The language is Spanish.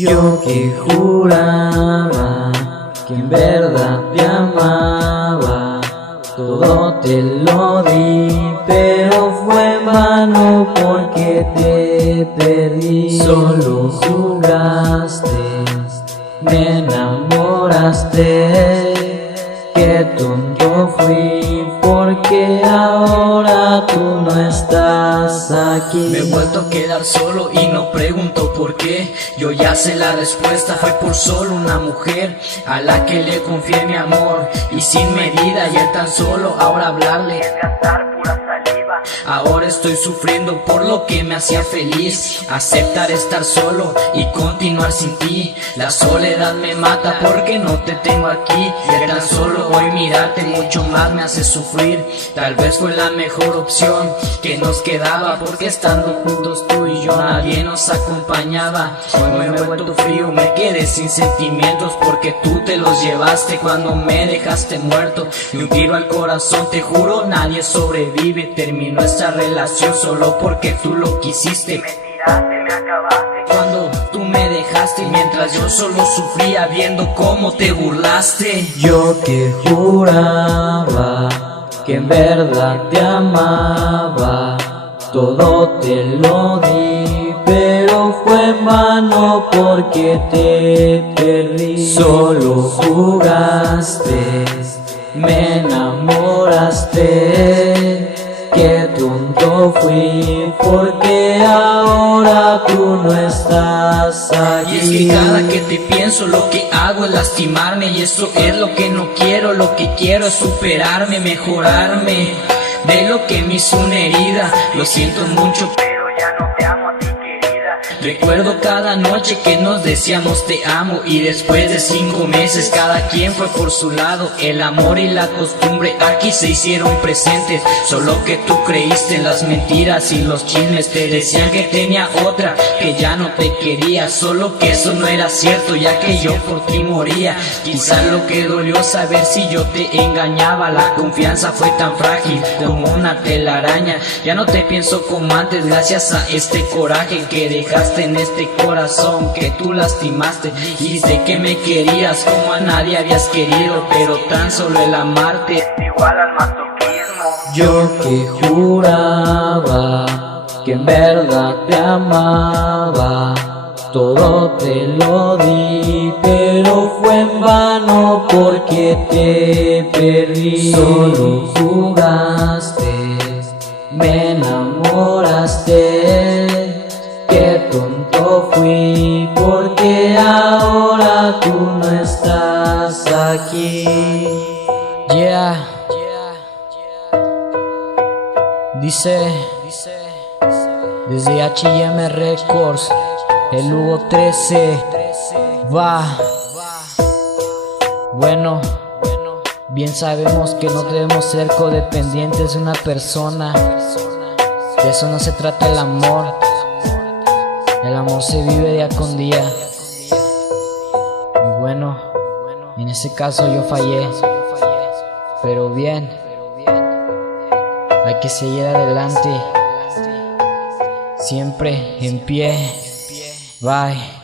Yo que juraba que en verdad te amaba, todo te lo di, pero fue en vano porque te perdí. Solo jugaste, me enamoraste, qué tonto fui, porque ahora tú no estás aquí. Me he vuelto a quedar solo y no pregunto por qué. Yo ya sé la respuesta, fue por solo una mujer a la que le confié mi amor, y sin medida, y él tan solo ahora hablarle es gastar pura saliva. Ahora estoy sufriendo por lo que me hacía feliz, aceptar estar solo y continuar sin ti. La soledad me mata porque no te tengo aquí, y tan solo hoy mirarte mucho más me hace sufrir. Tal vez fue la mejor opción que nos quedaba, porque estando juntos tú y yo nadie nos acompañaba. Hoy me he vuelto frío, me quedé sin sentimientos porque tú te los llevaste cuando me dejaste muerto. Y un tiro al corazón, te juro, nadie sobrevive. Terminó esta relación solo porque tú lo quisiste. Me tiraste, me acabaste cuando tú me dejaste, mientras yo solo sufría viendo cómo te burlaste. Yo que juraba que en verdad te amaba, todo te lo di, pero fue en vano porque te perdí. Solo jugaste, me enamoraste, qué tonto fui, porque ahora tú no estás aquí. Y es que cada que te pienso lo que hago es lastimarme, y eso es lo que no quiero. Lo que quiero es superarme, mejorarme de lo que me hizo una herida. Lo siento mucho, pero ya no te amo a ti, querida. Recuerdo cada noche que nos decíamos te amo, y después de 5 meses cada quien fue por su lado. El amor y la costumbre aquí se hicieron presentes, solo que tú creíste en las mentiras y los chismes. Te decían que tenía otra, que ya no te quería, solo que eso no era cierto, ya que yo por ti moría. Quizás lo que dolió saber si yo te engañaba, la confianza fue tan frágil como una telaraña. Ya no te pienso como antes gracias a este coraje que dejaste en este corazón que tú lastimaste. Dijiste que me querías como a nadie habías querido, pero tan solo el amarte es igual al masoquismo. Yo que juraba que en verdad te amaba, todo te lo di, pero fue en vano porque te perdí. Solo jugaste, me enamoraste, qué tonto fui, porque ahora tú no estás aquí. Yeah. Dice desde H&M Records, el Hugo 13 va. Bueno, bien sabemos que no debemos ser codependientes de una persona. De eso no se trata el amor. El amor se vive día con día. Y bueno, en ese caso yo fallé, pero bien, hay que seguir adelante, siempre en pie. Bye.